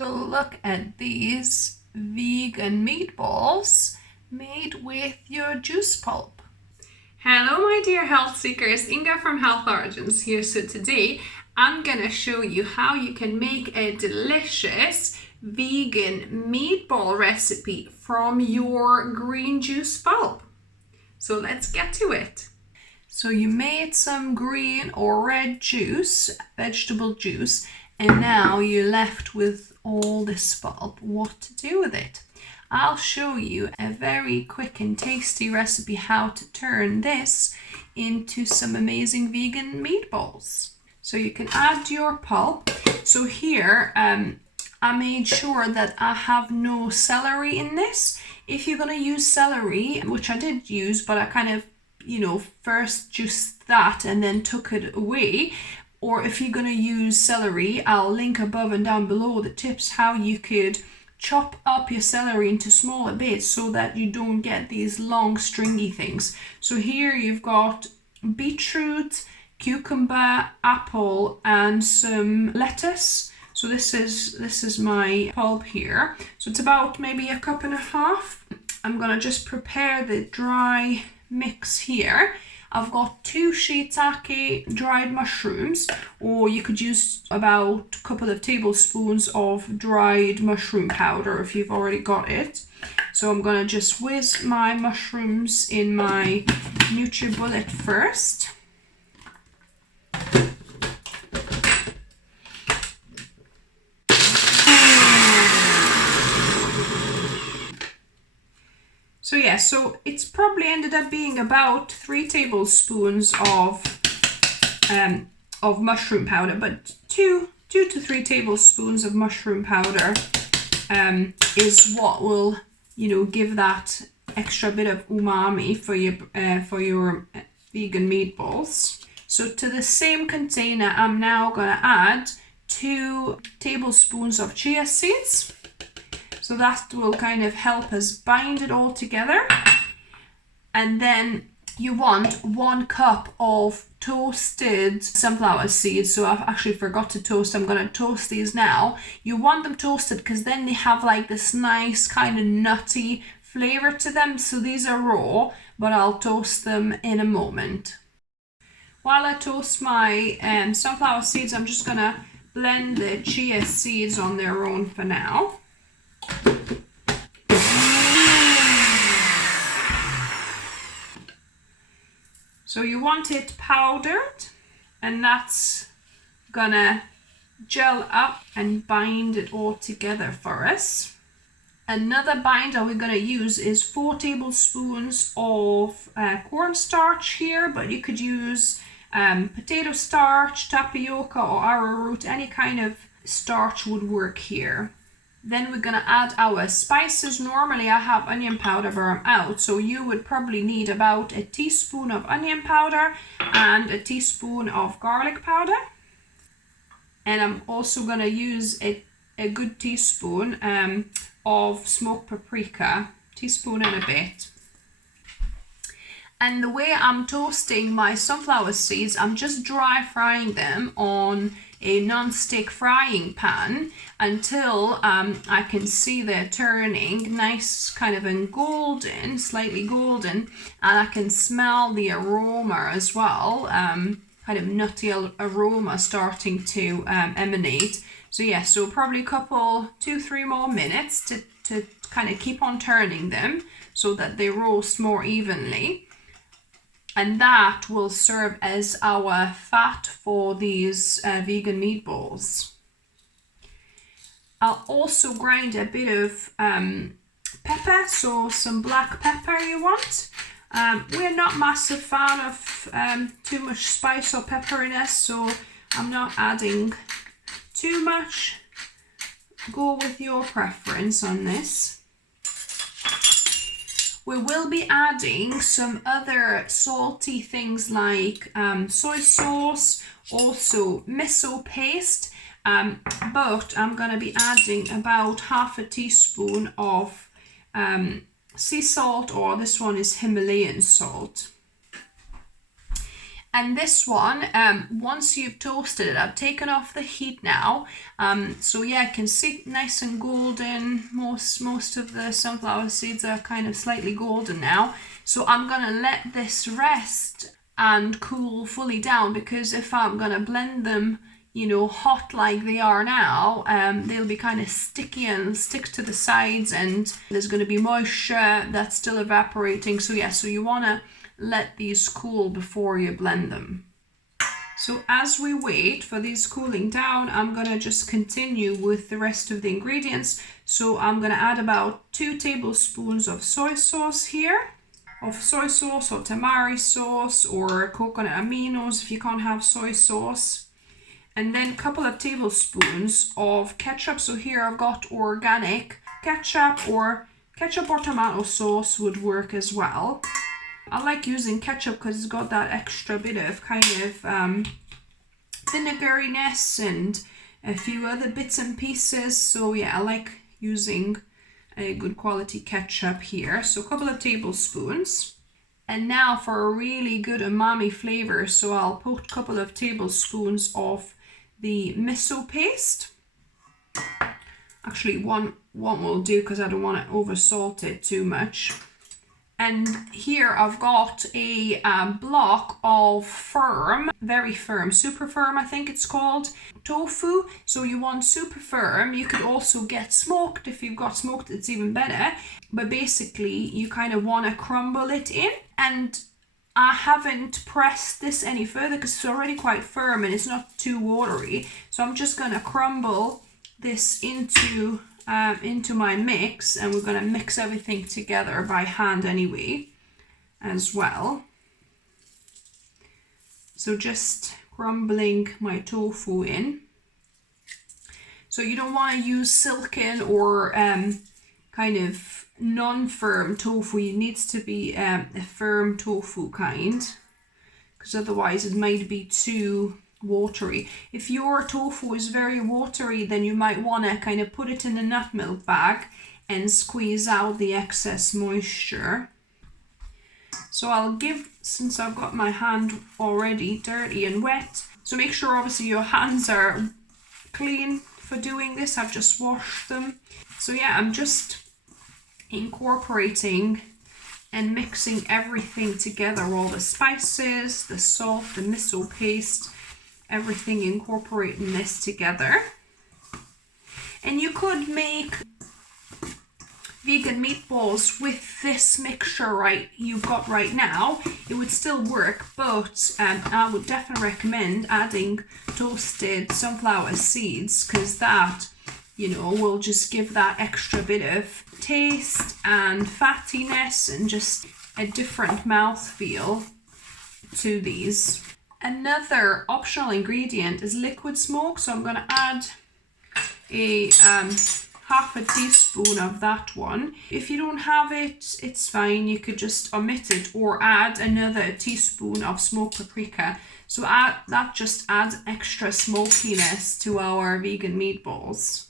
So look at these vegan meatballs made with your juice pulp. Hello my dear health seekers, Inga from Health Origins here. So today I'm gonna show you how you can make a delicious vegan meatball recipe from your green juice pulp. So let's get to it. So you made some green or red juice, vegetable juice, and now you're left with all this pulp. What to do with it? I'll show you a very quick and tasty recipe how to turn this into some amazing vegan meatballs. So you can add your pulp. So here I made sure that I have no celery in this. If you're going to use celery, which I did use, but I kind of first juiced that and then took it away. Or if you're going to use celery, I'll link above and down below the tips how you could chop up your celery into smaller bits so that you don't get these long stringy things. So here you've got beetroot, cucumber, apple, and some lettuce. So this is my pulp here. So it's about maybe a cup and a half. I'm gonna just prepare the dry mix here. I've got 2 shiitake dried mushrooms, or you could use about a couple of tablespoons of dried mushroom powder if you've already got it. So I'm gonna just whiz my mushrooms in my NutriBullet first. So yeah, so it's probably ended up being about 3 tablespoons of mushroom powder, but 2 to 3 tablespoons of mushroom powder is what will give that extra bit of umami for your vegan meatballs. So to the same container, I'm now gonna add 2 tablespoons of chia seeds. So that will kind of help us bind it all together. And then you want 1 cup of toasted sunflower seeds. So I've actually forgot to toast. I'm going to toast these now. You want them toasted because then they have like this nice kind of nutty flavor to them. So these are raw, but I'll toast them in a moment. While I toast my sunflower seeds, I'm just going to blend the chia seeds on their own for now. So you want it powdered, and that's gonna gel up and bind it all together for us. Another binder we're gonna use is 4 tablespoons of cornstarch here, but you could use potato starch, tapioca, or arrowroot. Any kind of starch would work here. Then we're gonna add our spices. Normally I have onion powder, but I'm out, so you would probably need about a teaspoon of onion powder and a teaspoon of garlic powder. And I'm also gonna use a good teaspoon of smoked paprika, teaspoon and a bit. And the way I'm toasting my sunflower seeds, I'm just dry frying them on a non-stick frying pan until I can see they're turning nice kind of in golden, slightly golden, and I can smell the aroma as well, kind of nutty aroma starting to emanate. So yeah, so probably a couple, 2-3 more minutes to kind of keep on turning them so that they roast more evenly. And that will serve as our fat for these vegan meatballs. I'll also grind a bit of pepper, so some black pepper you want. We're not massive fan of too much spice or pepperiness, so I'm not adding too much. Go with your preference on this. We will be adding some other salty things like soy sauce, also miso paste, but I'm going to be adding about half a teaspoon of sea salt, or this one is Himalayan salt. And this one, once you've toasted it, I've taken off the heat now. So yeah, I can see nice and golden. Most of the sunflower seeds are kind of slightly golden now. So I'm gonna let this rest and cool fully down, because if I'm gonna blend them, you know, hot like they are now, they'll be kind of sticky and stick to the sides, and there's going to be moisture that's still evaporating. So yeah, so you want to let these cool before you blend them. So as we wait for these cooling down, I'm going to just continue with the rest of the ingredients. So I'm going to add about 2 tablespoons of soy sauce here, of soy sauce or tamari sauce or coconut aminos if you can't have soy sauce. And then a couple of tablespoons of ketchup. So here I've got organic ketchup, or tomato sauce would work as well. I like using ketchup because it's got that extra bit of kind of vinegariness and a few other bits and pieces. So yeah, I like using a good quality ketchup here. So a couple of tablespoons. And now for a really good umami flavor, so I'll put a couple of tablespoons of the miso paste. Actually, one will do because I don't want to over salt it too much. And here I've got a block of firm, very firm, super firm I think it's called, tofu. So you want super firm. You could also get smoked. If you've got smoked, it's even better. But basically you kind of want to crumble it in. And I haven't pressed this any further because it's already quite firm and it's not too watery. So I'm just going to crumble this into my mix, and we're going to mix everything together by hand anyway as well. So just crumbling my tofu in. So you don't want to use silken or kind of non-firm tofu. It needs to be a firm tofu kind, because otherwise it might be too watery. If your tofu is very watery, then you might want to kind of put it in a nut milk bag and squeeze out the excess moisture. So I'll give, since I've got my hand already dirty and wet, so make sure obviously your hands are clean for doing this. I've just washed them. So yeah, I'm just incorporating and mixing everything together, all the spices, the salt, the miso paste, everything, incorporating this together. And you could make vegan meatballs with this mixture you've got right now. It would still work, but I would definitely recommend adding toasted sunflower seeds, because that, you know, will just give that extra bit of taste and fattiness and just a different mouthfeel to these. Another optional ingredient is liquid smoke, so I'm going to add a half a teaspoon of that one. If you don't have it, it's fine, you could just omit it or add another teaspoon of smoked paprika. So that just adds extra smokiness to our vegan meatballs.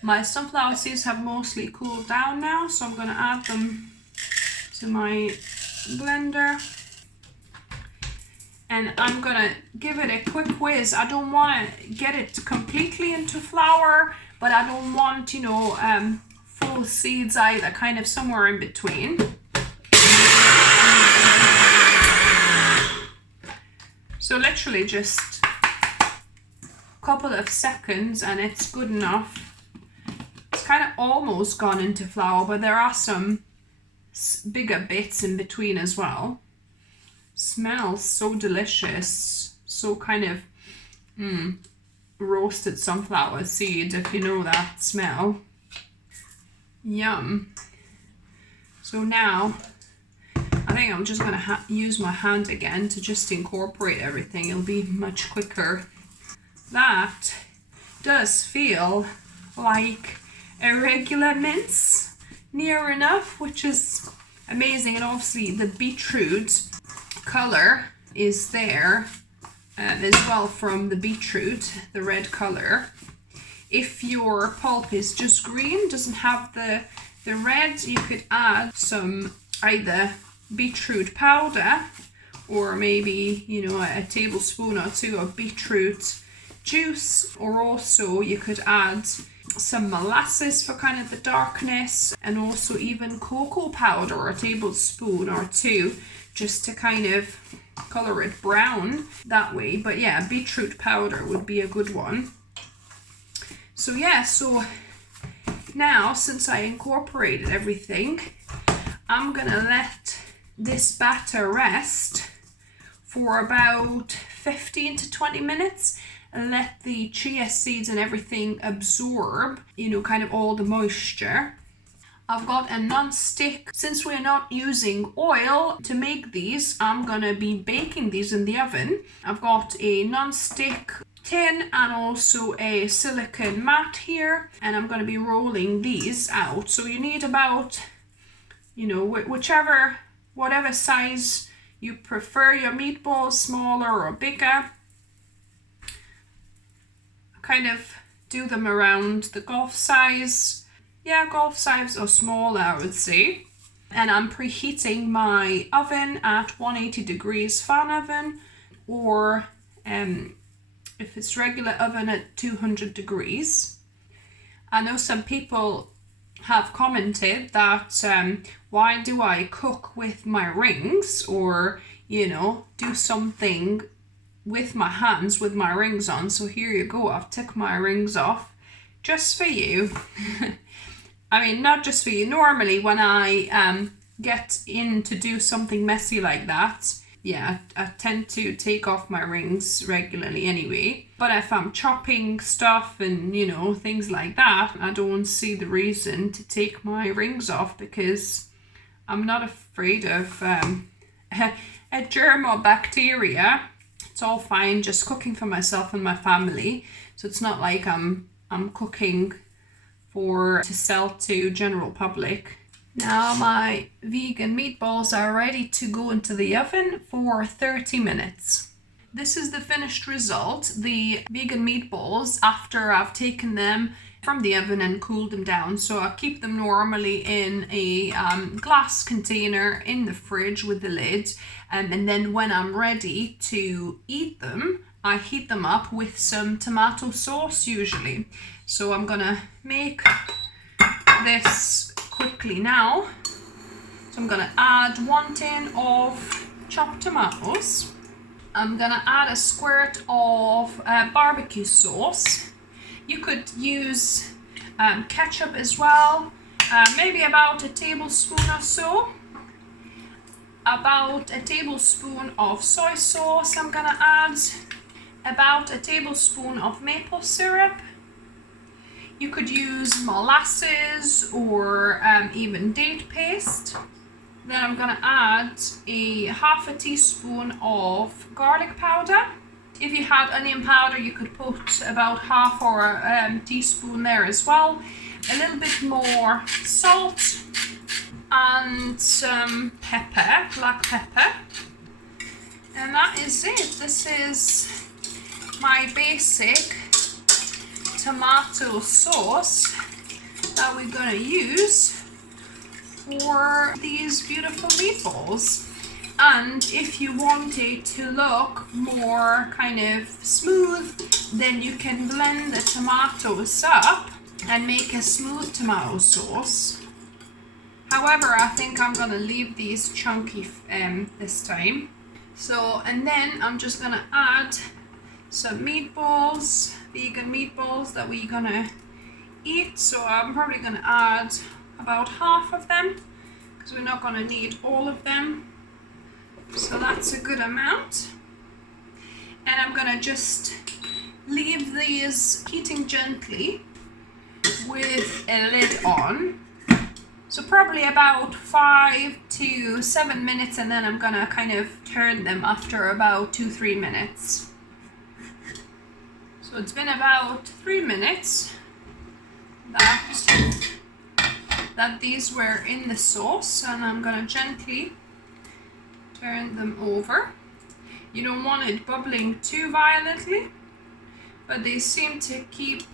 My sunflower seeds have mostly cooled down now, so I'm going to add them to my blender. And I'm going to give it a quick whiz. I don't want to get it completely into flour, but I don't want, you know, full seeds either, kind of somewhere in between. So literally just a couple of seconds and it's good enough. Kind of almost gone into flour, but there are some bigger bits in between as well. Smells so delicious, so kind of roasted sunflower seed, if you know that smell. Yum. So now I think I'm just going to use my hand again to just incorporate everything. It'll be much quicker. That does feel like a regular mince, near enough, which is amazing. And obviously the beetroot color is there as well from the beetroot, the red color. If your pulp is just green, doesn't have the red, you could add some either beetroot powder or maybe, you know, a tablespoon or two of beetroot juice, or also you could add some molasses for kind of the darkness, and also even cocoa powder, a tablespoon or two, just to kind of color it brown that way. But yeah, beetroot powder would be a good one. So yeah, so now since I incorporated everything, I'm gonna let this batter rest for about 15 to 20 minutes and let the chia seeds and everything absorb, you know, kind of all the moisture. I've got a non-stick. Since we're not using oil to make these, I'm gonna be baking these in the oven. I've got a non-stick tin and also a silicone mat here, and I'm gonna be rolling these out. So you need about, you know, whatever size you prefer your meatballs, smaller or bigger. Kind of do them around the golf size. Yeah, golf size or smaller, I would say. And I'm preheating my oven at 180 degrees fan oven, or if it's regular oven, at 200 degrees. I know some people have commented that why do I cook with my rings, or, you know, do something with my hands with my rings on. So here you go, I've took my rings off just for you. I mean, not just for you. Normally when I get in to do something messy like that, yeah, I tend to take off my rings regularly anyway. But if I'm chopping stuff and, you know, things like that, I don't see the reason to take my rings off, because I'm not afraid of a germ or bacteria. It's all fine, just cooking for myself and my family. So it's not like I'm cooking to sell to general public. Now my vegan meatballs are ready to go into the oven for 30 minutes. This is the finished result. The vegan meatballs, after I've taken them from the oven and cooled them down. So I keep them normally in a glass container in the fridge with the lid. And then when I'm ready to eat them, I heat them up with some tomato sauce usually. So I'm gonna make this quickly now. So I'm gonna add 1 tin of chopped tomatoes. I'm gonna add a squirt of barbecue sauce. You could use ketchup as well, maybe about a tablespoon or so. About a tablespoon of soy sauce I'm gonna add. About a tablespoon of maple syrup. You could use molasses or even date paste. Then I'm gonna add a half a teaspoon of garlic powder. If you had onion powder, you could put about half or a teaspoon there as well. A little bit more salt and some pepper, black pepper. And that is it. This is my basic tomato sauce that we're gonna use for these beautiful meatballs. And if you want it to look more kind of smooth, then you can blend the tomatoes up and make a smooth tomato sauce. However, I think I'm gonna leave these chunky this time. So, and then I'm just gonna add some meatballs, vegan meatballs that we're gonna eat. So I'm probably gonna add about half of them, because we're not gonna need all of them. So that's a good amount. And I'm gonna just leave these heating gently with a lid on. So probably about 5 to 7 minutes, and then I'm gonna kind of turn them after about 2-3 minutes. So it's been about 3 minutes that these were in the sauce, and I'm gonna gently turn them over. You don't want it bubbling too violently, but they seem to keep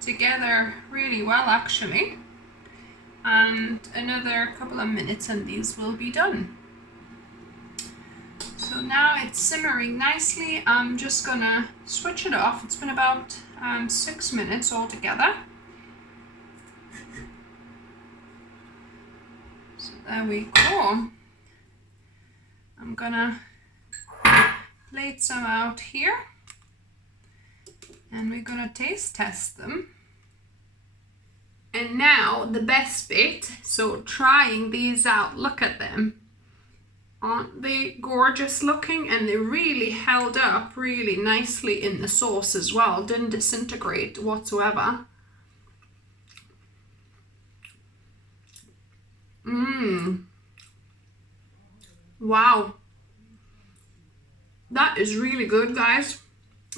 together really well actually. And another couple of minutes and these will be done. So So now it's simmering nicely. I'm just gonna switch it off. It's been about 6 minutes altogether. So there we go. I'm gonna plate some out here and we're gonna taste test them. And now the best bit, so trying these out, look at them. Aren't they gorgeous looking? And they really held up really nicely in the sauce as well. Didn't disintegrate whatsoever. Wow. That is really good, guys.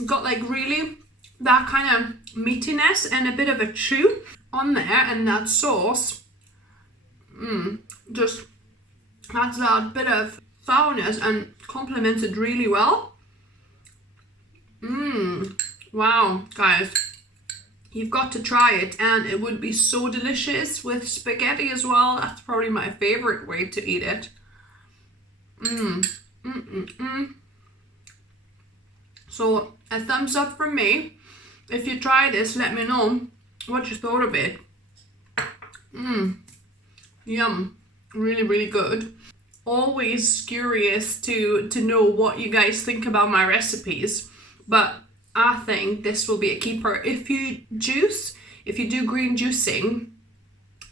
Got like really that kind of meatiness and a bit of a chew on there, and that sauce just adds that bit of sourness and complements it really well. Wow, guys, you've got to try it, and it would be so delicious with spaghetti as well. That's probably my favorite way to eat it. So a thumbs up from me. If you try this, let me know what you thought of it. Yum. Really, really good. Always curious to know what you guys think about my recipes, but I think this will be a keeper. If you do green juicing,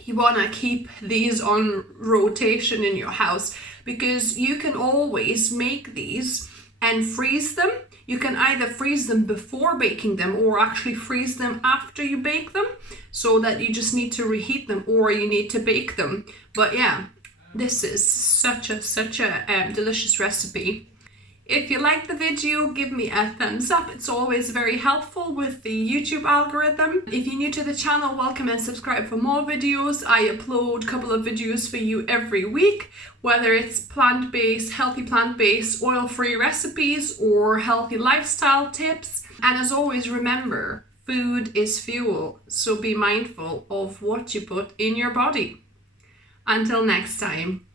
you want to keep these on rotation in your house, because you can always make these and freeze them. You can either freeze them before baking them or actually freeze them after you bake them, so that you just need to reheat them or you need to bake them. But yeah, this is such a delicious recipe. If you like the video, give me a thumbs up. It's always very helpful with the YouTube algorithm. If you're new to the channel, welcome and subscribe for more videos. I upload a couple of videos for you every week, whether it's plant-based, healthy plant-based, oil-free recipes or healthy lifestyle tips. And as always, remember, food is fuel, so be mindful of what you put in your body. Until next time.